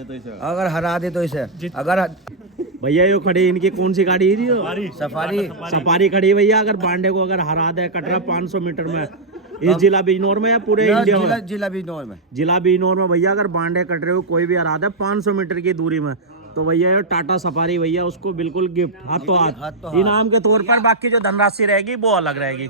अगर हरा दे तो इसे अगर भैया ये खड़ी इनकी कौन सी गाड़ी है जी? सफारी सफारी खड़ी है भैया। अगर बांडे को अगर हरा दे कटरा 500 मीटर में इस जिला बिजनौर में या पूरे इंडिया में? जिला बिजनौर में। जिला बिजनौर में भैया अगर बांडे कट रहे हो कोई भी हरा दे 500 मीटर की दूरी में तो भैया ये टाटा सफारी भैया उसको बिल्कुल गिफ्ट हाथों हाथ इनाम के तौर पर। बाकी जो धनराशि रहेगी वो अलग रहेगी।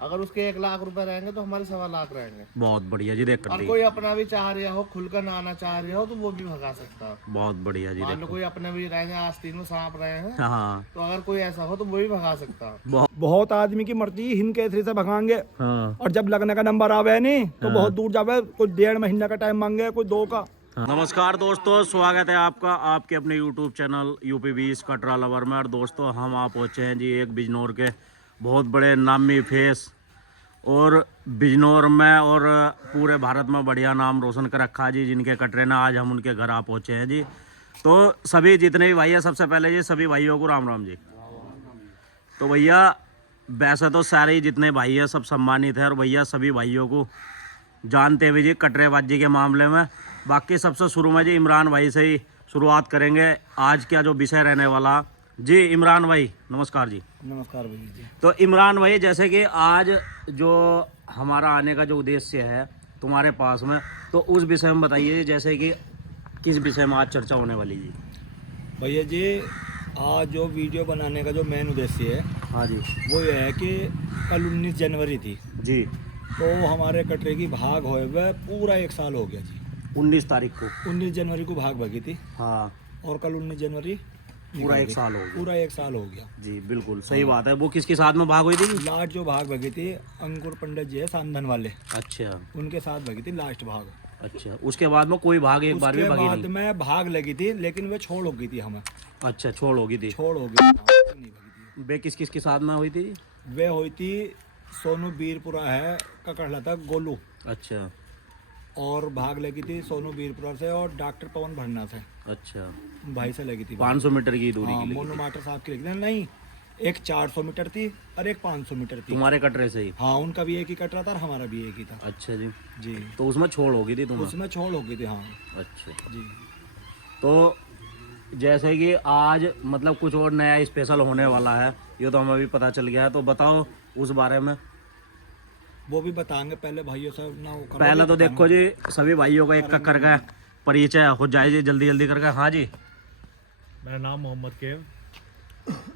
अगर उसके 1 लाख रुपए रहेंगे तो हमारे 1.25 लाख रहेंगे। बहुत बढ़िया जी। देख और कोई अपना भी चाह रहा हो, खुलकर ना आना चाह रहा हो तो वो भी भगा सकता है। बहुत बढ़िया जी। मान लो कोई अपने भी रहेंगे, आस्तीन में सांप रहे हैं हाँ तो अगर कोई ऐसा हो तो वो भी भगा सकता है। बहुत आदमी की मर्जी हिंद केसरी से भगाएंगे। हाँ। और जब लगने का नंबर आवे नहीं तो बहुत दूर जावे, कोई 1.5 महीने का टाइम मांगे, कोई 2 का। नमस्कार दोस्तों, स्वागत है आपका आपके अपने YouTube channel UP 20 Katra lover में। और दोस्तों हम आप पहुँचे हैं जी एक बिजनौर के बहुत बड़े नामी फेस और बिजनौर में और पूरे भारत में बढ़िया नाम रोशन कर रखा जी जिनके कटरे ने। आज हम उनके घर आ पहुँचे हैं जी। तो सभी जितने भी भाई हैं सबसे पहले जी सभी भाइयों को राम राम जी। तो भैया वैसे तो सारे ही जितने भाई हैं सब सम्मानित हैं और भैया सभी भाइयों को जानते हुए जी कटरेबाजी के मामले में। बाकी सबसे शुरू में जी इमरान भाई से ही शुरुआत करेंगे। आज क्या जो विषय रहने वाला जी। इमरान भाई नमस्कार जी। नमस्कार भैया जी। तो इमरान भाई जैसे कि आज जो हमारा आने का जो उद्देश्य है तुम्हारे पास में, तो उस विषय में बताइए जैसे कि किस विषय में आज चर्चा होने वाली जी। भैया जी आज जो वीडियो बनाने का जो मेन उद्देश्य है, हाँ जी, वो ये है कि कल 19 जनवरी थी जी तो हमारे कटरे की भाग होए हुए पूरा 1 साल हो गया जी। 19 तारीख को 19 जनवरी को भाग भगी थी। हाँ, और कल 19 जनवरी पूरा 1 साल हो गया। पूरा 1 साल हो गया जी बिल्कुल सही बात है। वो किसके साथ में भाग हुई थी? लास्ट जो भाग भगी थी अंकुर पंडित जी है सांधन वाले, अच्छा उनके साथ भगी थी लास्ट भाग। अच्छा, उसके बाद में कोई भाग एक बार भी उसके भागी बाद नहीं? में भाग लगी थी लेकिन वे छोड़ हो गई थी हमें। अच्छा, छोड़ होगी थी। छोड़ हो गई थी, नहीं भगी थी। बे किस किस के साथ में हुई थी? वे हुई थी सोनू बीरपुरा है ककड़ला था गोलू, अच्छा और भाग लगी थी सोनू बीरपुरा से और डॉक्टर पवन भरना से, अच्छा, भाई से लगी थी। 500 मीटर की दूरी हाँ, की लगी मोनू थी। माटर साहब की लगी थी। नहीं, एक 400 मीटर थी और एक 500 मीटर थी। तुम्हारे कटरे से ही? हाँ, उनका भी एक ही कट रहा था और हमारा भी एक ही था अच्छा जी। जी। तो उसमें छोड़ होगी थी तुम्हें? उसमें छोड़ हो गई थी। हाँ अच्छा जी। तो जैसे कि आज मतलब कुछ और नया स्पेशल होने वाला है ये तो हमें भी पता चल गया है, तो बताओ उस बारे में। वो भी बताएंगे, पहले भाइयों से ना वो करो। पहले तो देखो जी सभी भाइयों का एक एक करके परिचय हो जाए जी जल्दी जल्दी करके। हाँ जी। मेरा नाम मोहम्मद केव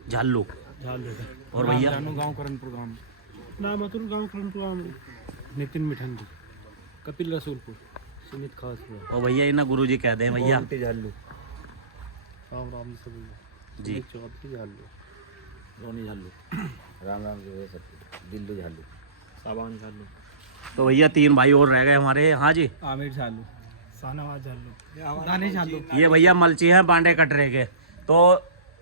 झालू। झालू और भैया? गाँव करनपुर गाँव, नाम अतुल गाँव करनपुर गाँव, नितिन मिठंडी, कपिल रसूलपुर, सुमित खासपुर। और भैया इन्हें गुरु जी कह दें भैया। झालू, राम राम से भैया जी। चौधरी झालू, रोनी झालू, राम राम जी, दिल्ली झालू, साबान झालू, तो भैया 3 भाई और रह गए हमारे। हाँ जी। आमिर झालू, शाहनवाज झालू, दानिश झालू। ये भैया मलची हैं बांडे कटरे के, तो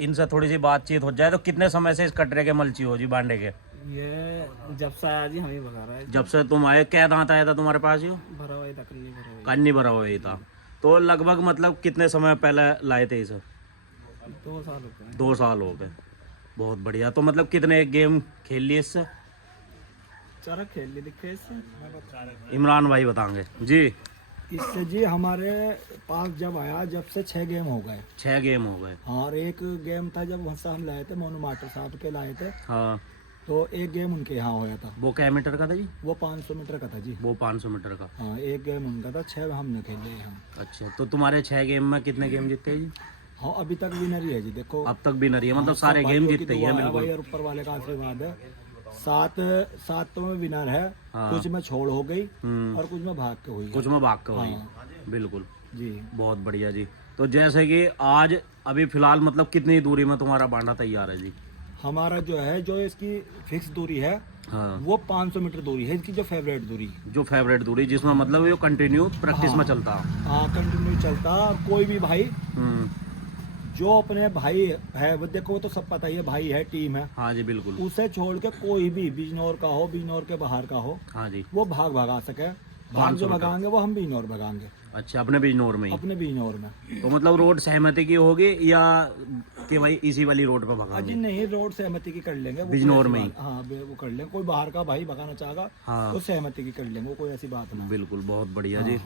इनसे थोड़ी सी बातचीत हो जाए। तो कितने समय से इस कटरे के मलची हो जी बांडे के? ये जब से आया जी हमें भगा रहा है। जब से तुम आए क्या दांत आया था तुम्हारे पास? यो भरा हुआ था, कन्नी भरा हुआ कानी भरा हुआ ही था। तो लगभग मतलब कितने समय पहले लाए थे इसे? 2 साल हो गए। 2 साल हो गए। बहुत बढ़िया। तो मतलब कितने गेम खेल लिए इससे? चारा खेल ली दिखे इससे। इमरान भाई बताएंगे जी। इससे जी हमारे पास जब आया जब से 6 गेम हो गए। 6 गेम हो गए। और एक गेम था जब वहाँ से हम लाए थे, मोनू माटर साहब के लाए थे, हाँ, तो एक गेम उनके यहाँ होया था। वो क्या मीटर का था जी? वो 500 मीटर का था जी। वो 500 मीटर का। हाँ, एक गेम उनका था, 6 हमने खेले यहाँ। अच्छा, तो तुम्हारे 6 गेम में कितने गेम जीते हैं जी? हाँ, अभी तक विनर ही है जी। देखो अब तक भी नहीं है, मतलब हाँ, सारे सब गेम भाइयों की जीतते ही दुआ है है बिल्कुल। भाई, और ऊपर वाले का आशीर्वाद है। 7 में विनर है। हाँ। कुछ में छोड़ हो गई हम्म। और कुछ में भाग के हुई। कुछ में भाग के हुई। हाँ। बिल्कुल जी। बहुत बढ़िया जी। तो जैसे कि आज अभी फिलहाल मतलब कितनी दूरी में तुम्हारा बांडा तैयार है जी? हमारा जो है, जो इसकी फिक्स दूरी है, हाँ, वो 500 मीटर दूरी है इसकी, जो फेवरेट दूरी। जो फेवरेट दूरी जिसमें मतलब ये कंटिन्यू प्रैक्टिस में चलता है। हाँ, कंटिन्यू चलता। कोई भी भाई हम्म। जो अपने भाई है, वो देखो वो तो सब पता ही है, भाई है, टीम है, हाँ जी बिल्कुल। उसे छोड़ के कोई भी बिजनौर का हो, बिजनौर के बाहर का हो, हाँ जी। वो भाग भगा सके। भाग जो भगाएंगे वो हम बिजनौर भगाएंगे, अच्छा, अपने बिजनौर में ही? अपने बिजनौर में। तो मतलब रोड सहमति की होगी या कि भाई इसी वाली रोड पे अजी भगाएंगे? नहीं, रोड सहमति की कर लेंगे वो, बिजनौर कोई में ऐसी बात- हाँ, वो कर लेंगे। कोई बाहर का भाई भगाना चाहेगा हाँ। तो सहमति की कर लेंगे, वो कोई ऐसी बात नहीं। बिल्कुल बहुत बढ़िया जी।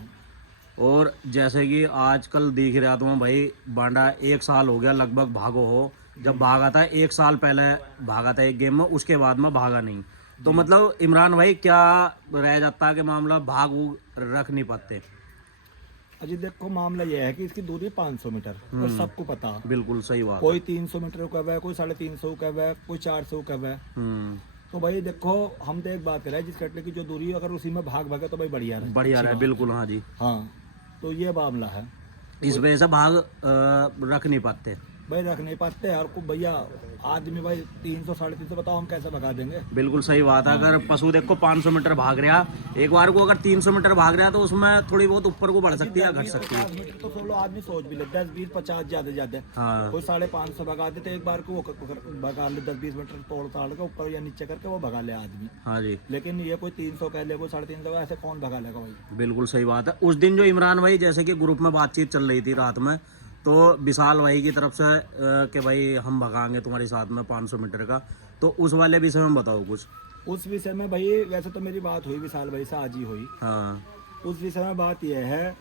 और जैसे कि आजकल दिख रहा तो भाई बांडा 1 साल हो गया लगभग भागो हो, जब भागा था 1 साल पहले भागा था एक गेम में, उसके बाद में भागा नहीं। तो मतलब इमरान भाई क्या रह जाता है कि मामला भाग वूग रख नहीं पाते? अजी देखो मामला यह है कि इसकी दूरी 500 मीटर और सबको पता, बिल्कुल सही बात कोई 300 मीटर का है, कोई 350 का है, कोई 400 का है। है। तो भाई देखो हम तो एक बात कर रहे हैं, जिस कटले की जो दूरी है अगर उसी में भाग भागे तो भाई बढ़िया है, बढ़िया है, बिल्कुल। हाँ जी, हाँ तो ये मामला है, इस वजह से भाग रख नहीं पाते। भाई रख नहीं पाते यार को भैया, आदमी भाई 300 350 बताओ हम कैसे भगा देंगे। बिल्कुल सही बात है। अगर पशु देखो 500 मीटर भाग रहा, एक बार को अगर 300 मीटर भाग रहा तो उसमें थोड़ी बहुत ऊपर को बढ़ सकती है, घट सकती है। 50 मीटर तो सोलो आदमी सोच भी ले, 10 20 50 ज्यादा हाँ कोई 550 भगा दे तो एक बार को वो भगा ले, 10 20 मीटर तोड़ ताड़ के ऊपर या नीचे करके वो भगा ले आदमी। हाँ जी, लेकिन ये कोई 300 कह ले, कोई 350, ऐसे कौन भगा लेगा भाई। बिल्कुल सही बात है। उस दिन जो इमरान भाई जैसे कि ग्रुप में बातचीत चल रही थी रात में, तो विशाल भाई की तरफ से कि भाई हम भगाएंगे तुम्हारे साथ में 500 मीटर का, तो उस वाले विषय में बताओ कुछ। उस विषय में भाई वैसे तो मेरी बात हुई विशाल भाई से, आज ही हुई। हाँ उस विषय में बात यह है,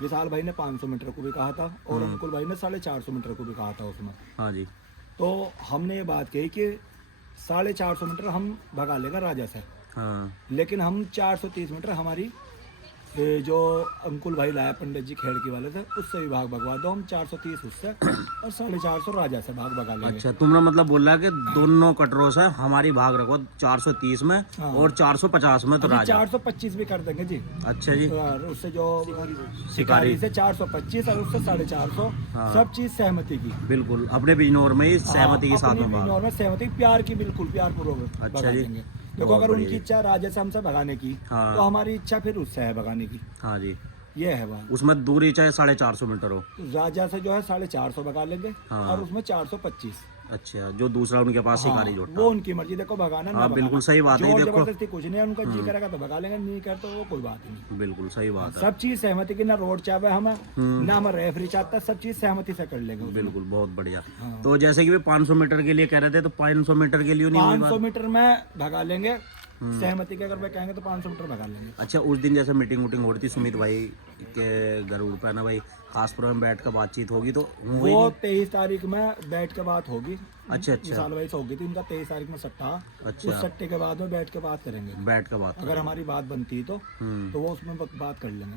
विशाल भाई ने 500 मीटर को भी कहा था और अंकुल भाई ने 450 मीटर को भी कहा था उसमें। हाँ जी, तो हमने ये बात कही कि 450 मीटर हम भगा लेगा राजा से, हाँ लेकिन हम 430 मीटर हमारी जो अंकुल भाई लाया पंडित जी खेड़की वाले थे उससे भी भाग भगवा दो, हम 430 उससे और 450 राजा से भाग भगा लेंगे। अच्छा, तुमने मतलब बोला कि दोनों कटरों से हमारी भाग रखो 430 में और 450 में तो राजा 425 भी कर देंगे जी। अच्छा जी, और उससे जो शिकारी से 425 और उससे 450, सब चीज सहमति की, बिल्कुल अपने बिजनौर में ही सहमति के साथ में भाग। बिजनौर में सहमति प्यार की, बिल्कुल प्यार पूर्वक अच्छा भगा जी। देंगे। देखो अगर उनकी इच्छा राजा से हमसे भगाने की, हाँ। तो हमारी इच्छा फिर उससे है भगाने की, हाँ जी, ये है बात। उसमें दूरी चाहे 450 मीटर हो, राजा से जो है 450 भगा लेंगे हाँ। और उसमें 425। अच्छा, जो दूसरा उनके पास शिकारी जोटा। वो उनकी मर्जी, देखो भगाना ना हाँ, भगाना। बिल्कुल सही बात है। जोर देखो जबरदस्ती कुछ नहीं है, उनका जी करेगा तो भगा लेंगे, नहीं कर तो वो कोई बात नहीं। बिल्कुल सही बात है, सब चीज सहमति की, ना रोड चाहे हमें ना हमें रेफरी चाहता, सब चीज सहमति से कर लेंगे। बिल्कुल बहुत बढ़िया। तो जैसे कि 500 मीटर के लिए कह रहे थे, तो 500 मीटर के लिए नहीं हुई 500 मीटर में भगा लेंगे, सहमति के अगर वे कहेंगे तो 500 मीटर भगा लेंगे। अच्छा, उस दिन जैसे मीटिंग वूटिंग हो रही थी सुमित भाई के घर पे ना भाई, खासपुर में बैठ कर बातचीत होगी, तो हुई वो नहीं? 23 तारीख में बैठ के बात होगी। अच्छा अच्छा, विशाल भाई से होगी थी इनका 23 तारीख में सट्टा। अच्छा। उस सट्टे के बाद में बैठ के बात करेंगे, बैठ कर बात अगर हमारी बात बनती है तो हम्म, वो उसमें बात कर लेंगे।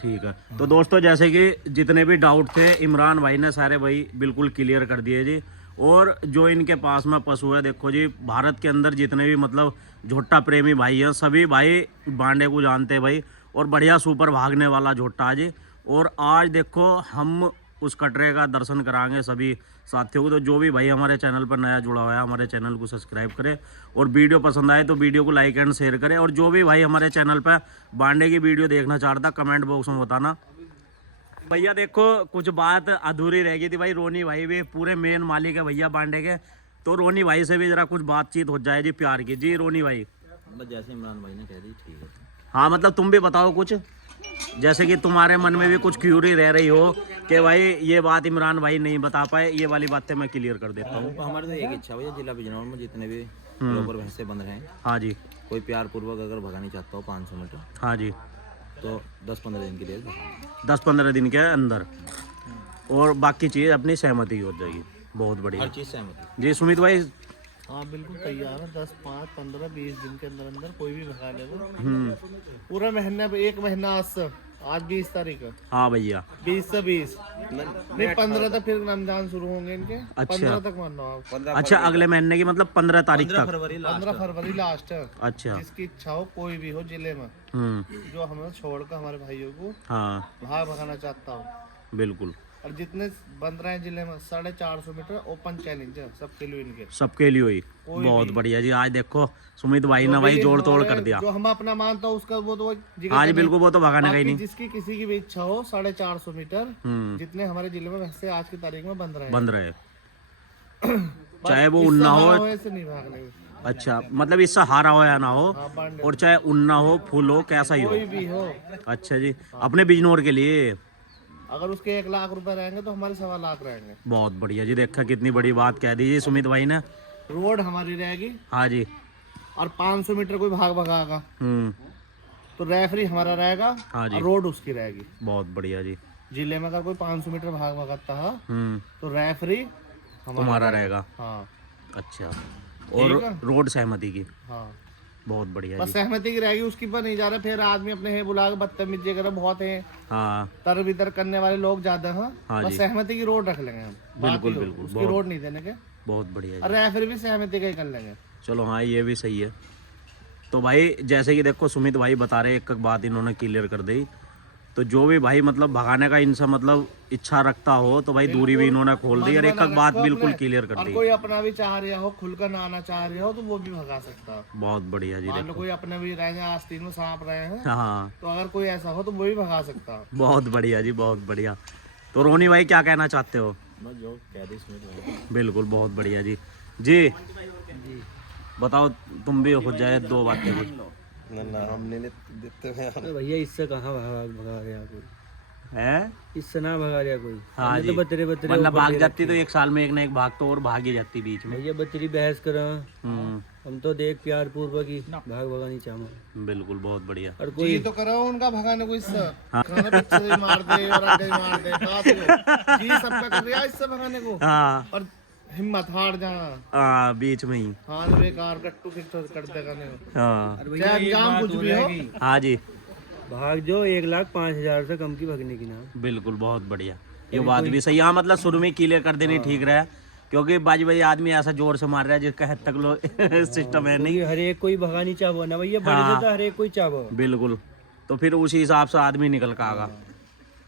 ठीक है। तो दोस्तों जैसे कि जितने भी डाउट थे इमरान भाई ने सारे भाई बिल्कुल क्लियर कर दिए जी। और जो इनके पास में पशु है, देखो जी, भारत के अंदर जितने भी मतलब झोटा प्रेमी भाई हैं, सभी भाई बांडे को जानते हैं भाई, और बढ़िया सुपर भागने वाला झोटा जी। और आज देखो हम उस कटरे का दर्शन कराएंगे सभी साथियों को। तो जो भी भाई हमारे चैनल पर नया जुड़ा हुआ है, हमारे चैनल को सब्सक्राइब करें, और वीडियो पसंद आए तो वीडियो को लाइक एंड शेयर करें। और जो भी भाई हमारे चैनल पर बांडे की वीडियो देखना चाहता, कमेंट बॉक्स में बताना। भैया देखो कुछ बात अधूरी रह गई थी भाई, रोनी भाई भी पूरे मेन मालिक है भैया बांडे के, तो रोनी भाई से भी जरा कुछ बातचीत हो जाए जी प्यार की। जी रोनी भाई, मतलब जैसे इमरान भाई ने कह दी ठीक है। हाँ मतलब तुम भी बताओ कुछ, जैसे कि तुम्हारे मन में भी कुछ क्यूरी रह रही हो कि भाई ये बात इमरान भाई नहीं बता पाए, ये वाली बातें मैं क्लियर कर देता हूँ। तो हमारी तो एक इच्छा भैया, जिला बिजनौर में जितने भी बराबर भैंसे बंद रहे हैं, हाँ जी, कोई प्यार पूर्वक अगर भगानी चाहता हो 500 मीटर, हाँ जी, तो 10-15 दिन के लिए 10-15 दिन के अंदर, और बाकी चीज़ अपनी सहमति हो जाएगी। बहुत बढ़िया हर चीज़ सहमति। जी सुमित भाई, हाँ बिल्कुल तैयार है। 10, 5, 15, 20 दिन के अंदर अंदर कोई भी भगा लेगा। पूरा महीना, 1 महीना आज 20 तारीख है। हाँ भैया, 20 से 20 नहीं 15 तक फिर रमजान शुरू होंगे इनके। अच्छा। 15 तक मान लो आप। अच्छा अगले महीने की मतलब 15 तारीख तक। 15 फरवरी लास्ट है। अच्छा, जिसकी इच्छा हो कोई भी हो जिले में, जो हमें छोड़कर हमारे भाइयों को हाँ भाग भगाना चाहता हो, बिल्कुल, और जितने बन रहे हैं जिले में 450 मीटर ओपन चैलेंज है सबके लिए इनके। सबके लिए हुई। बहुत बढ़िया जी। आज देखो सुमित भाई ने भाई जोड़ तोड़ कर दिया। जो हम अपना मानता हो उसका वो तो हाँ जी बिल्कुल, वो तो भगाने का ही नहीं। जिसकी किसी की भी इच्छा हो 450 मीटर जितने हमारे जिले में वैसे आज की तारीख में बंद रहे बंद रहे, चाहे वो उन्ना हो। ऐसे नहीं भागने। अच्छा, मतलब इससे हारा हो या ना हो, और चाहे उन्ना हो फूल हो कैसा ही कोई हो। भी हो, अच्छा जी, अपने बिजनौर के लिए अगर उसके 1 लाख रुपए रहेंगे तो हमारे 1.25 लाख रहेंगे। बहुत बढ़िया जी। देखा कितनी बड़ी बात कह दी जी सुमित भाई ने। रोड हमारी रहेगी, हाँ जी, और 500 मीटर कोई भाग भगागा तो रेफरी हमारा रहेगा हाँ जी। और रोड उसकी रहेगी। बहुत बढ़िया जी। जिले में अगर कोई 500 मीटर भाग भगाता है हम्म, तो रेफरी तुम्हारा रहेगा। हाँ अच्छा, और है। रोड सहमति की। हाँ बहुत बढ़िया बस जी। सहमति की रहेगी, उसकी पर नहीं जा रहा। फिर आदमी अपने है बुला के बदतमीजी वगैरह बहुत है, हाँ तर बितर करने वाले लोग ज्यादा हैं। हाँ बस जी। सहमति की रोड रख लेंगे हम। बात बिल्कुल, ही हो, बिल्कुल, उसकी बहुत- रोड नहीं देने के। बहुत बढ़िया और जी। रेफरी भी सहमति का ही कर लेंगे। चलो हाँ, ये भी सही है। तो भाई जैसे कि देखो सुमित भाई बता रहे, एक एक बात इन्होंने क्लियर कर दी। तो जो भी भाई मतलब भगाने का इनसे मतलब इच्छा रखता हो तो भाई दूरी भी इन्होंने खोल दी और एक एक बात बिल्कुल क्लियर कर और दी। कोई अपना भी चाह रहा हो, खुलकर ना आना चाह रहा हो तो वो भी भगा सकता है। बहुत बढ़िया जी। मान लो देखो कोई अपने भी रहे हैं, आस्तीन में सांप रहे हैं, हाँ, तो अगर कोई ऐसा हो तो वो भी भगा सकता है। बहुत बढ़िया जी, बहुत बढ़िया। तो रोनी भाई क्या कहना चाहते हो? जो कह दी सुमित बिल्कुल, बहुत बढ़िया जी। जी बताओ, तुम भी हो जाए दो बातें कुछ। ना हमने देते हैं अरे भैया इससे कहाँ भगा रहा कोई, है इससे ना भगा रहा कोई। हाँ हमने जी, तो बतरे मतलब भाग जाती तो एक साल में एक ना एक भाग तो और भाग ही जाती बीच में। भैया बतरी बहस करा, हम्म, हम तो देख प्यार पूर्वक ही भाग भगा नहीं चाहूँ। बिल्कुल, बहुत बढ़िया। और जी कोई तो करो उनका भगाने को इससे। खाना पीछे से मार दे और आगे मार दे, बात हो। जी सबका कर रहा है इससे भगाने को। हाँ और हिम्मत हार जाना, हाँ, बीच में ही। हाँ बेकार कट्टू फिर कर देगा नहीं। हाँ चाहे अंजाम कुछ भी हो। हाँ जी, भाग जो 1,05,000 से कम की भगने की ना। बिल्कुल, बहुत बढ़िया। ये बात भी सही। हाँ मतलब शुरू में क्लियर कर देनी ठीक रहा, क्योंकि बाजी भाई आदमी ऐसा जोर से मार रहा है जिसका हद तक लो सिस्टम है नहीं। क्योंकि हर एक कोई भगा नहीं चाहो ना भैया, बड़े हाँ। से तो हर एक कोई चाहो। बिल्कुल, तो फिर उसी हिसाब से आदमी निकल का आगा।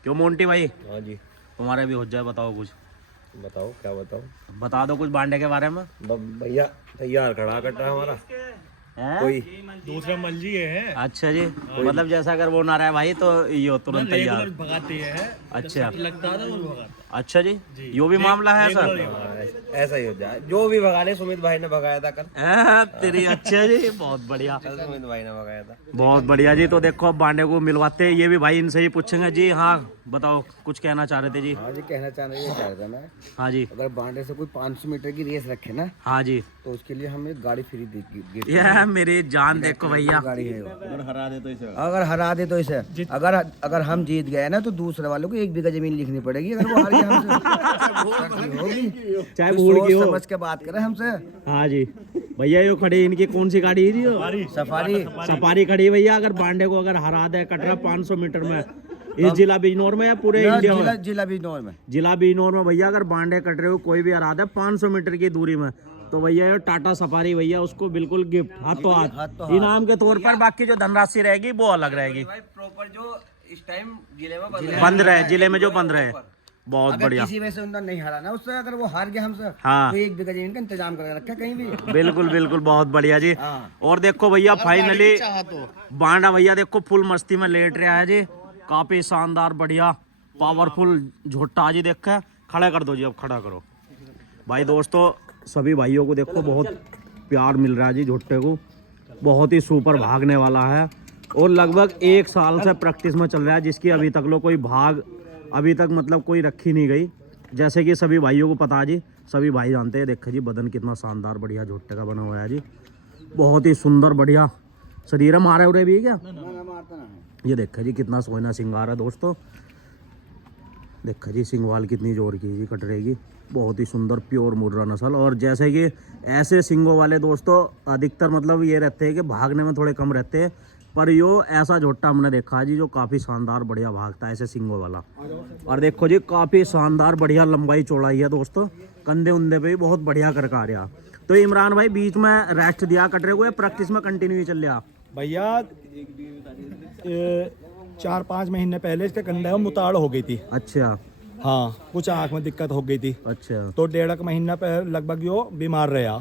क्यों मोंटी भाई, हाँ जी। तुम्हारा भी हो जाए, बताओ कुछ। बताओ क्या बताओ। बता दो कुछ बांडे के बारे में। भैया तैयार खड़ा कट रहा हमारा है? कोई। दूसरा मर्जी है। अच्छा जी, मतलब जैसा अगर वो ना रहे भाई तो यो तुरंत तैयार। भगाती है। अच्छा लगता है वो भगाता। अच्छा जी, यो भी मामला है सर। ऐसा ही हो जाए, जो भी भगा ले। सुमित भाई ने भगाया था कल। तेरी अच्छा जी, बहुत बढ़िया, कल सुमित भाई ने भगाया था। बहुत बढ़िया जी। तो देखो अब बांडे को मिलवाते हैं, ये भी भाई इनसे ही पूछेंगे जी। हाँ बताओ, कुछ कहना चाह रहे थे जी। हाँ जी, कहना चाह रहा था मैं, हाँ जी, अगर बांडे से कोई 500 मीटर की रेस रखे ना हाँ जी, तो उसके लिए हमें गाड़ी फ्री देगी। ये मेरी जान देखो भैया। गाड़ी है वो। अगर हरा दे तो इसे अगर हरा दे तो इसे, अगर हम जीत गए ना तो दूसरे वालों को 1 बीघा जमीन लिखनी पड़ेगी। अगर वो हार गया हमसे होगी, चाहे तो भूल सोच की हो। समझ के बात करें हमसे। हाँ जी भैया, ये खड़ी इनकी कौन सी गाड़ी है जी? सफारी सफारी खड़ी है भैया। अगर बांडे को अगर हरा दे कटरा 500 मीटर में इस जिला बिजनौर में या पूरे इंडिया में? जिला बिजनौर में। जिला बिजनौर में भैया अगर बांडे कटरे को कोई भी हरा दे 500 मीटर की दूरी में, तो भैया ये टाटा सफारी भैया उसको बिल्कुल गिफ्ट हाथों हाथ इनाम के तौर पर। बाकी जो धनराशि रहेगी वो अलग रहेगी। प्रॉपर जो इस टाइम जिले में बंद रहे, जिले में जो बंद रहे। बहुत अगर बढ़िया। किसी वजह से उनका नहीं हरा ना उससे, अगर वो हार गया हमसे हाँ। तो 1 बीघा जमीन का इंतजाम करके रखा कहीं भी। बिल्कुल बिल्कुल, बहुत बढ़िया जी। हाँ। और देखो भैया फाइनली चाह तो बांडा भैया देखो फुल मस्ती में लेट रहा है जी। काफी शानदार बढ़िया पावरफुल झोटा जी। देख के खड़ा कर दो जी, अब खड़ा करो भाई। दोस्तों सभी भाइयों को देखो बहुत प्यार मिल रहा है जी झोटे को। बहुत ही सुपर भागने वाला है और लगभग 1 साल से प्रैक्टिस में चल रहा है, जिसकी अभी तक लो कोई भाग अभी तक मतलब कोई रखी नहीं गई। जैसे कि सभी भाइयों को पता है जी, सभी भाई जानते हैं। देखो जी बदन कितना शानदार बढ़िया झोटे का बना हुआ है जी। बहुत ही सुंदर बढ़िया शरीर है। मारे उरे भी है क्या? ये देखो जी कितना सोना सिंगार है दोस्तों। देखो जी सिंगवाल कितनी जोर की जी कटरेगी। बहुत ही सुंदर प्योर मुर्रा नस्ल। और जैसे कि ऐसे सिंगों वाले दोस्तों अधिकतर मतलब ये रहते हैं कि भागने में थोड़े कम रहते हैं, पर यो ऐसा झोटा हमने देखा जी जो काफ़ी शानदार बढ़िया भागता है ऐसे सिंगों वाला। और देखो जी काफ़ी शानदार बढ़िया लंबाई चौड़ाई है दोस्तों। कंधे उंधे पे भी बहुत बढ़िया कर आ रहा। तो इमरान भाई बीच में रेस्ट दिया कटरे को या प्रैक्टिस में कंटिन्यू चल रहा? भैया 4-5 महीने पहले इसके कंधे में मुताड़ हो गई थी। अच्छा हाँ, कुछ आँख में दिक्कत हो गई थी, अच्छा। तो 1.5 महीना पहले लगभग यो बीमार रहा।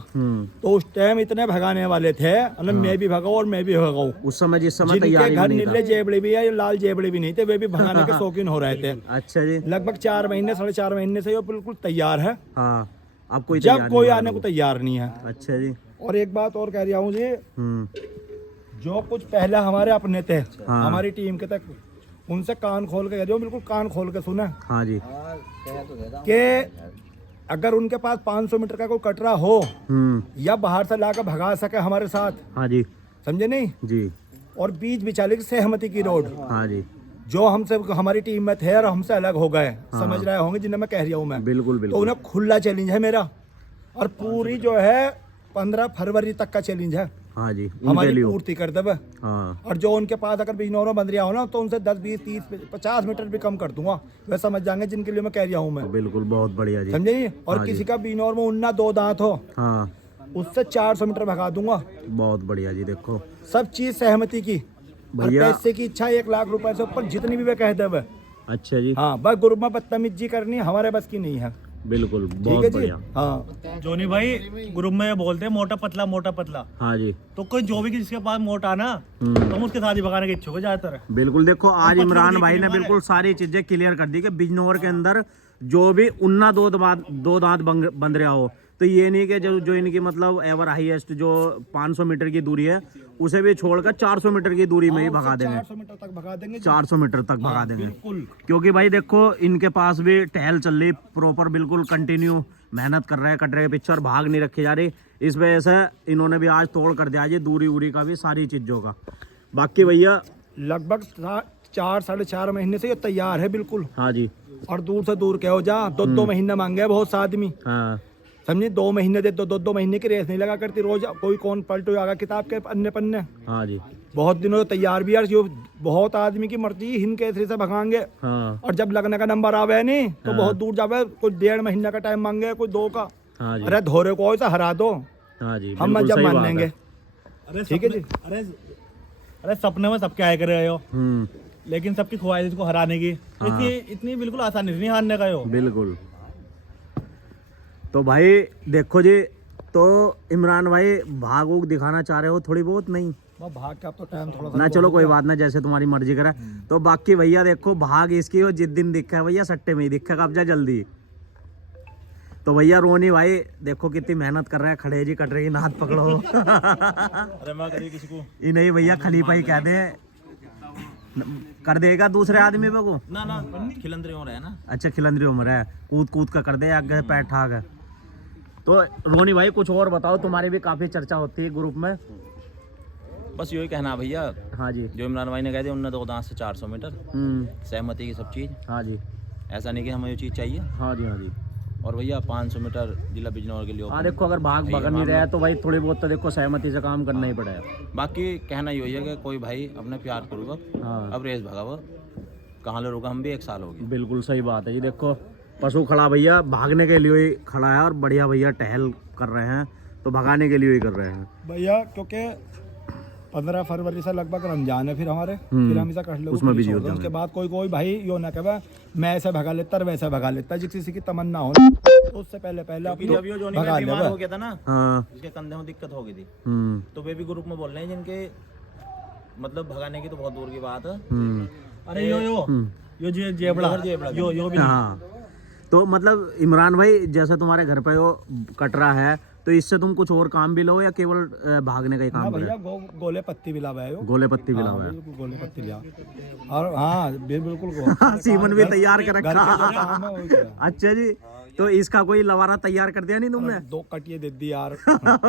तो उस टाइम इतने भगाने वाले थे, मैं भी भगाऊं और मैं भी भगाऊं। उस समय जिस समय जिनके तैयारी घर में नहीं नीले था। जेबड़े भी या लाल जेबड़े भी नहीं थे, वे भी भगाने के शौकीन हो रहे थे। अच्छा जी। लगभग 4 महीने 4.5 महीने से ये बिल्कुल तैयार है। हाँ, अब कोई जब तैयार कोई नहीं आने को तैयार नहीं है। अच्छा जी। और एक बात और कह रहा हूँ जी, जो कुछ पहले हमारे अपने थे, हाँ। हमारी टीम के तक, उनसे कान खोल के कह रहा हूँ, बिल्कुल कान खोल के सुना हाँ जी। कि अगर उनके पास 500 मीटर का कोई कटरा हो या बाहर से लाकर भगा सके हमारे साथ, हाँ जी समझे नहीं, जी। और बीच बिचाले की सहमति की रोड, हाँ जी जो हमसे हमारी टीम में थे और हमसे अलग हो गए, समझ रहे होंगे जिन्हें मैं कह रहा हूँ मैं। बिल्कुल तो बिल्कुल। उन्हें खुला चैलेंज है मेरा, और पूरी जो है 15 फरवरी तक का चैलेंज है, हाँ जी उनके हमारी लिए। पूर्ति कर देवे। हाँ और जो उनके पास अगर बिजनौर में बंद रहा हो ना, तो उनसे 10 20 30 50 मीटर भी कम कर दूंगा, वे समझ जाएंगे जिनके लिए मैं कह रहा हूँ मैं, बिल्कुल, बहुत बढ़िया जी। समझे जी। और हाँ जी। किसी का बिजनौर में उन्ना 2 दांत हो, हाँ उससे 400 मीटर भगा दूंगा। बहुत बढ़िया जी। देखो सब चीज सहमति की, और भैया। पैसे की इच्छा 1 लाख रुपए से ऊपर जितनी भी वे कह दे वे। अच्छा जी, हाँ, बस ग्रुप में बदतमीजी करनी हमारे बस की नहीं है, बिल्कुल ठीक बहुत है जी। बढ़िया। हाँ जोनी भाई ग्रुप में ये बोलते हैं मोटा पतला, हाँ जी तो कोई जो भी जिसके पास मोटा ना, तो हम उसके साथ ही भगाने के इच्छुक है ज्यादातर। बिल्कुल। देखो आज इमरान भाई ने बिल्कुल सारी चीजें क्लियर कर दी कि बिजनौर के अंदर जो भी उन्ना दो दांत बंद रहा हो, तो ये नहीं कि जो इनकी मतलब एवर हाईएस्ट जो 500 मीटर की दूरी है उसे भी छोड़कर 400 मीटर की दूरी में ही भगा देंगे, 400 मीटर तक भगा देंगे। 400 मीटर तक भगा देंगे। बिल्कुल। क्योंकि भाई देखो इनके पास भी टहल चल रही प्रॉपर, बिल्कुल कंटिन्यू मेहनत कर रहे हैं, कटरे के पीछे, और भाग नहीं रखी जा रही। इस वजह से इन्होंने भी आज तोड़ कर दिया जी दूरी उरी का भी, सारी चीजों का। बाकी भैया लगभग 4 साढ़े 4 महीने से ये तैयार है बिल्कुल। हाँ जी, और दूर से दूर के हो जा, 2 महीने मांगे बहुत सा आदमी, हाँ समझे। 2 महीने दे, 2 महीने की रेस नहीं लगा करती, रोज कोई कौन पलटो जाएगा किताब के पन्ने। हाँ जी, बहुत दिनों से तैयार भी यार, जो बहुत आदमी की मर्जी हिंद केसरी से भगाएंगे। हाँ और जब लगने का नंबर आवे नहीं तो बहुत दूर जावे, कोई 1.5 महीने का टाइम मांगे, कोई 2 का। हाँ जी, अरे धोरे को ऐसा हरा दो, हाँ जी, हम बिल्कुल जब सही मान बात लेंगे, है। ठीक है जी। अरे सपने में सबके आए कर रहे हो, लेकिन सबकी ख्वाहिश को हराने की इतनी बिल्कुल आसानी नहीं हारने का हो। बिल्कुल। तो भाई देखो जी, तो इमरान भाई भाग वूग दिखाना चाह रहे हो थोड़ी बहुत? नहीं भाग का तो टाइम थोड़ा सा ना, चलो कोई बात ना, जैसे तुम्हारी मर्जी करे। तो बाकी भैया देखो भाग इसकी हो, जिस दिन दिखा है भैया सट्टे में ही दिखा, कब्जा जल्दी। तो भैया रोनी भाई देखो कितनी मेहनत कर रहे हैं, खड़े जी कट रही, हाथ पकड़ो। अरे मैं करिए किसी को ये नहीं भैया, खलीफा ही कह दे, कर देगा दूसरे आदमी पे को। ना खिलंदरी उम्र है ना। अच्छा खिलंदरी उम्र है, कूद का कर दे, आगे पैर ठाक है। तो रोनी भाई कुछ और बताओ, तुम्हारी भी काफी चर्चा होती है ग्रुप में। बस यही कहना भैया, हाँ जी, जो इमरान भाई ने कह दिया 2 दांत से 400 मीटर, सहमति की सब चीज़। हाँ जी, ऐसा नहीं कि हमें ये चीज़ चाहिए। हाँ जी, हाँ जी। और भैया 500 मीटर जिला बिजनौर के लिए हाँ देखो, अगर भाग भगन नहीं रहा है तो भाई थोड़ी बहुत तो देखो सहमति से काम करना ही पड़ेगा। बाकी कहना यही है कि कोई भाई अपने प्यार करूँगा, हाँ अब रेस भगावा, कहाँ ले रुका, हम भी 1 साल हो गया। बिल्कुल सही बात है जी। देखो पशु खड़ा भैया भागने के लिए ही खड़ा है, और बढ़िया भैया टहल कर रहे हैं, तो भगाने के लिए ही कर रहे हैं भैया। क्योंकि 15 फरवरी से लगभग रमजान है, फिर हमारे फिर हम ऐसा कर लो, उसमें बिजी होते हैं। उसके बाद कोई भाई यो ना कहे मैं ऐसे भगा लेता वैसे भगा लेता, जिस किसी की तमन्ना हो तो उससे पहले क्योंकि जब ये जोनी भगा में ले बीमार हो गया था ना, हाँ। उसके कंधे में दिक्कत हो गई थी, हम्म तो वे भी ग्रुप में बोल रहे हैं जिनके मतलब भगाने की तो बहुत दूर की बात है। अरे यो जेबड़ा यो भी हाँ। तो मतलब इमरान भाई जैसे तुम्हारे घर पे वो कटरा है, तो इससे तुम कुछ और काम भी लो या केवल भागने का ही काम भैया करो? गोले पत्ती भी लावा है, गोले पत्ती भी लावा है। गोले पत्ती लिया। और हाँ बिल्कुल सीमन भी तैयार कर घर रखा। का काम है, वही करा। अच्छा जी, तो इसका कोई लवारा तैयार कर दिया नहीं तुमने? 2 कटिए दे दी यार।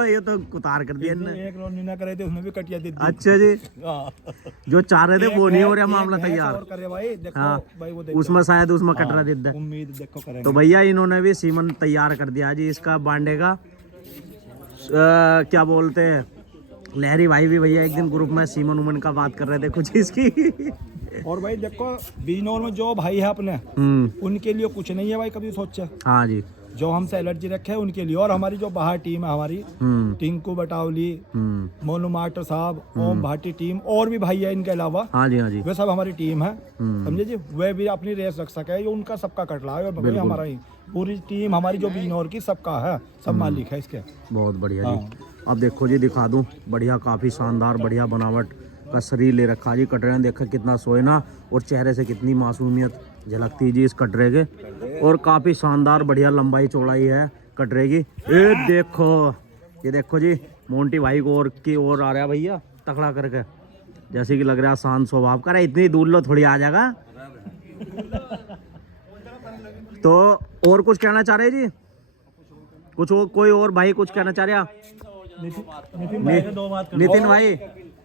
ये तो कुतार कर दिया इनने। एक रोनी ना करे थे, उसमें भी कटिया दे दी। अच्छा जी, हाँ। जो चाह रहे थे वो नहीं हो रहा एक मामला भैंस तैयार। और करे भाई, देखो हाँ, भाई वो देखो। उसमें शायद उसमें कटरा दे दे। उम्मीद देखो करेंगे। तो भैया इन्होंने भी सीमन तैयार कर दिया जी इसका बांडे का। क्या बोलते हैं, लहरी भाई भी भैया एक दिन ग्रुप में सीमन उमन का बात कर रहे थे कुछ इसकी। और भाई देखो बिजनौर में जो भाई है अपने, उनके लिए कुछ नहीं है भाई, कभी सोचे। हाँ जी, जो हमसे एलर्जी रखे है उनके लिए। और हमारी जो बाहर टीम है हमारी, टिंकू बटावली, मोनू मास्टर साहब, ओम भाटी टीम, और भी भाई है इनके अलावा, हाँ जी, हाँ जी, वे सब हमारी टीम है, समझे जी। वे भी अपनी रेस रख सके, ये उनका सबका कट रहा है, भाई हमारा ही पूरी टीम हमारी जो बिजनौर की सबका है, सब मालिक है इसके। बहुत बढ़िया जी। अब देखो जी, दिखा दूं, बढ़िया काफी शानदार बढ़िया बनावट का शरीर ले रखा जी कटरे ने। देखा कितना सोना और चेहरे से कितनी मासूमियत झलकती जी इस कटरे के, और काफी शानदार बढ़िया लंबाई चौड़ाई है कटरे की। ये देखो जी, मोंटी भाई को और की ओर आ रहा है भैया तकड़ा करके, जैसे कि लग रहा है शांत स्वभाव का। इतनी दूर लो, थोड़ी आ जाएगा। तो और कुछ कहना चाह रहे जी? कुछ और कोई और भाई कुछ कहना चाह रहा? नितिन भाई से 2 बात कर। नितिन भाई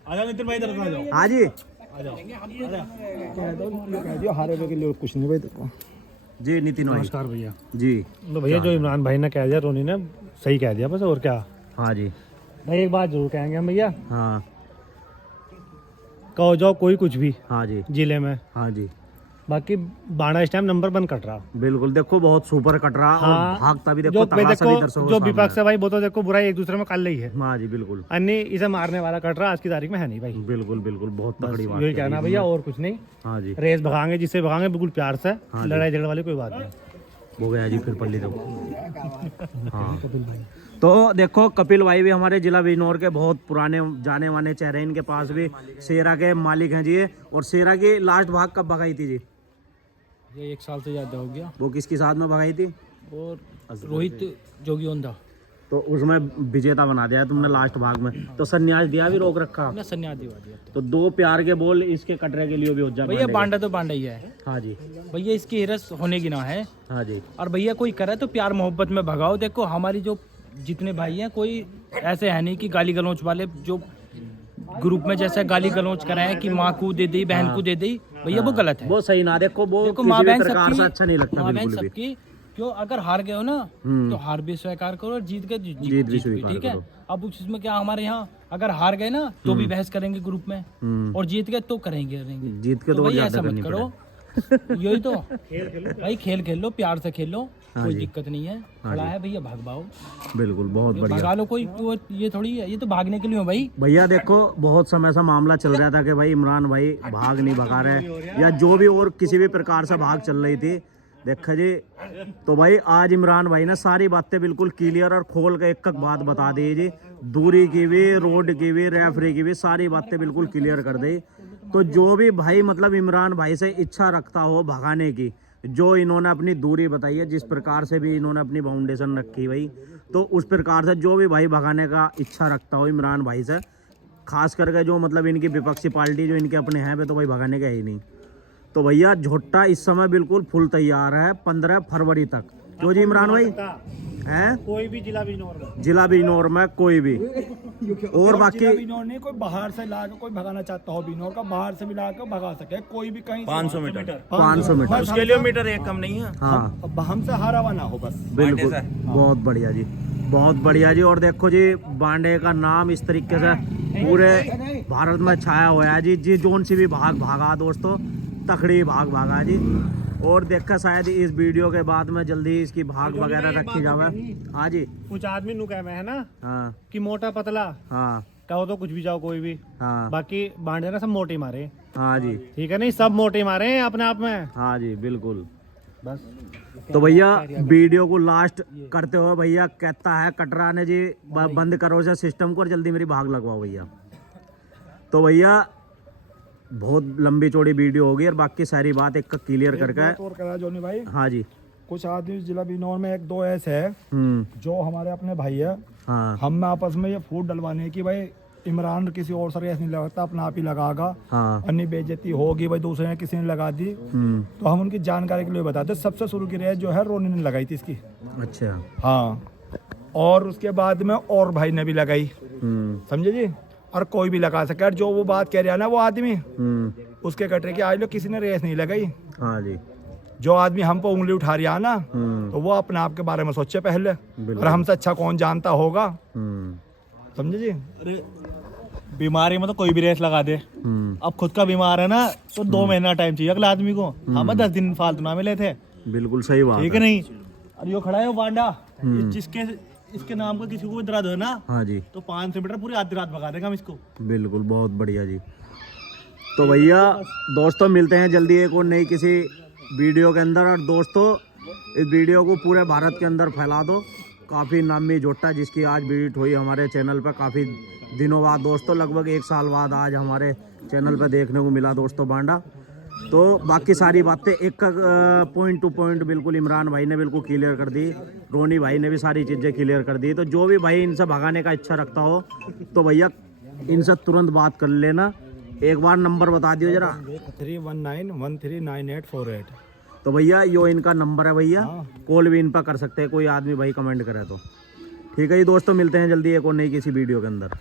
आजा नितिन भाई इधर आ जाओ। हाँ जी हारे के लिए कुछ नहीं भाई देखो। जी नितिन भाई नमस्कार भैया। जी। तो भैया जो इमरान भाई ने कह दिया रोनी ने सही कह दिया बस, और क्या। हाँ जी। भाई एक बात जरूर कहेंगे हम भैया, हाँ कहो जाओ कोई कुछ भी हाँ जी। जिले में, हाँ जी बाकी बाणा इस टाइम नंबर 1 कट रहा। बिल्कुल, देखो बहुत सुपर कट रहा और भागता भी देखो तगड़ा सा भी दर्शकों जो के विपक्ष सामने है भाई वो तो देखो बुराई एक दूसरे में कर रही है। हाँ जी बिल्कुल अन्य इसे मारने वाला कट रहा आज की तारीख में है नहीं भाई। बिल्कुल बिल्कुल, बहुत तगड़ी बात यही कही कहना भैया, और कुछ नहीं। हाँ जी रेस भगाएंगे जिससे भगाएंगे बिल्कुल प्यार से, हाँ जी। लड़ाई झगड़े वाली कोई बात नहीं। हो गया जी फिर पल्ली दो। हाँ तो देखो कपिल भाई भी हमारे जिला बिजनौर के बहुत पुराने जाने माने चेहरे हैं। इनके पास भी शेरा के मालिक हैं जी ये। और शेरा की लास्ट भाग कब भगाई थी जी? ये 1 साल से ज्यादा हो गया। वो किसकी साथ में भगाई थी? और रोहित जोगी ओंधा तो उसमें विजेता बना दिया तुमने लास्ट भाग में। तो संन्यास दिया भी, रोक रखा। ने संन्यास दिवा दिया। तो 2 प्यार के बोल इसके कटरे के लिए भी हो जाए भैया बांडा तो बांडा ही है हाँ जी। भैया, इसकी हिरस होने की ना है। हाँ जी और भैया कोई करे तो प्यार मोहब्बत में भगाओ। देखो हमारी जो जितने भाई हैं कोई ऐसे है नहीं कि गाली गलौच वाले जो ग्रुप में जैसे गाली गलौच कराए कि माँ को दे दी बहन को दे दी, भैया वो गलत है। वो सही ना, देखो वो देखो किसी माँ भी बहन प्रकार से सबकी, अच्छा नहीं लगता माँ बहन बिल्कुल भी। सबकी। क्यों अगर हार गए हो ना तो हार भी स्वीकार करो और जीत जीत भी जीत भी, स्वीकार ठीक है। करो। अब उसमें क्या, हमारे यहाँ अगर हार गए ना तो भी बहस करेंगे ग्रुप में, और जीत गए तो करेंगे जीत के तो भाई ज्यादा ऐसा करनी मत करो। यही तो भाई खेल खेल लो, प्यार से खेलो, कोई दिक्कत नहीं है। खड़ा है भैया भागवाओ, बिल्कुल बहुत बढ़िया। भगा लो। कोई ये थोड़ी है, ये तो भागने के लिए हो भाई। भैया देखो बहुत समय से मामला चल रहा था कि भाई इमरान भाई भाग नहीं भगा रहे या जो भी और किसी भी प्रकार से भाग चल रही थी। देखा जी तो भाई आज इमरान भाई ने सारी बातें बिल्कुल क्लियर और खोल के एक बात बता दी जी। दूरी की भी, रोड की भी, रेफरी की भी, सारी बातें बिल्कुल क्लियर कर दी। तो जो भी भाई मतलब इमरान भाई से इच्छा रखता हो भगाने की, जो इन्होंने अपनी दूरी बताई है, जिस प्रकार से भी इन्होंने अपनी बाउंडेशन रखी भाई, तो उस प्रकार से जो भी भाई भगाने का इच्छा रखता हो इमरान भाई से, खास करके जो मतलब इनकी विपक्षी पार्टी जो इनके अपने हैं वे तो भाई भगाने का ही नहीं। तो भैया झोट्टा इस समय बिल्कुल फुल तैयार है 15 फरवरी तक। क्यों जी इमरान भाई है? कोई भी जिला बिजनौर में कोई भी। और बाकी बिजनौर नहीं, कोई बाहर से ला के कोई भगाना चाहता हो बिजनौर का, बाहर से भी ला के भगा सके कोई भी कहीं 500 मीटर 500 मीटर उसके लिए मीटर एक कम नहीं है। हाँ हमसे हारा हुआ ना हो बस। बिल्कुल बहुत बढ़िया जी, बहुत बढ़िया जी। और देखो जी बांडे का नाम इस तरीके से पूरे भारत में छाया हुआ है जी। जी जोन सी भी भाग भागा दोस्तों, तकड़ी भाग भागा जी। और देखा शायद इस वीडियो के बाद में जल्दी इसकी भाग वगैरह रखी जावे। हाँ जी कुछ आदमी नु कह में है ना हाँ कि मोटा पतला हाँ कहो तो कुछ भी जाओ कोई भी, हाँ बाकी बांडे ना सब मोटे मारे, हाँ जी ठीक है नहीं, सब मोटे मारे हैं अपने आप में हाँ जी बिल्कुल। बस। तो भैया वीडियो को लास्ट करते हुए भैया कहता है कटरा ने जी बंद करो से सिस्टम को और जल्दी मेरी भाग लगवाओ भैया। तो भैया बहुत लंबी चौड़ी वीडियो होगी और बाकी सारी बात एक क्लियर करके। और करा जोनी भाई, हाँ जी कुछ आदमी जिला बिजनौर में 1-2 ऐसे है जो हमारे अपने भाई है। हाँ हम में आपस में ये फूट डलवाने की भाई इमरान किसी और से रेस नहीं लगाता, अपना आप ही लगागा। हाँ अन्य बेइज्जती होगी भाई, दूसरे ने किसी ने लगा दी तो हम उनकी जानकारी के लिए बताते। सबसे शुरू की रेस जो है रोनी ने लगाई थी इसकी। अच्छा हाँ, और उसके बाद में और भाई ने भी लगाई, समझे जी। और कोई भी लगा सके, जो वो बात कह रहा है ना वो आदमी उसके कटरे की आज लोग किसी ने रेस नहीं लगाई। हाँ जी जो आदमी हम पे उंगली उठा रहा है ना तो वो अपने आप के बारे में सोचे पहले, और हमसे अच्छा कौन जानता होगा, समझे जी। बीमारी में तो कोई भी रेस लगा दे। अब खुद का बीमार है ना तो 2 महीना टाइम चाहिए अगले आदमी को। हमें 10 दिन फालतू ना मिले थे, बिल्कुल सही बात ठीक है नहीं। और यो खड़ा है वो बांडा, जिसके इसके नाम का किसी को भी दर्द हो ना, हाँ जी तो 500 मीटर पूरी आधी रात भगा देगा हम इसको। बिल्कुल बहुत बढ़िया जी। तो भैया दोस्तों मिलते हैं जल्दी एक और नई किसी वीडियो के अंदर। और दोस्तों इस वीडियो को पूरे भारत के अंदर फैला दो। काफ़ी नामी जोटा जिसकी आज विजिट हुई हमारे चैनल पर काफ़ी दिनों बाद दोस्तों, लगभग 1 साल बाद आज हमारे चैनल पर देखने को मिला दोस्तों बांडा। तो बाकी सारी बातें एक पॉइंट टू पॉइंट बिल्कुल इमरान भाई ने बिल्कुल क्लियर कर दी, रोनी भाई ने भी सारी चीज़ें क्लियर कर दी। तो जो भी भाई इनसे भगाने का इच्छा रखता हो तो भैया इनसे तुरंत बात कर लेना। एक बार नंबर बता दियो जरा। 319139848। तो भैया यो इनका नंबर है भैया, कॉल भी इन पर कर सकते हैं कोई आदमी भाई कमेंट करे तो। ठीक है जी दोस्तों, मिलते हैं जल्दी एक और नई किसी वीडियो के अंदर।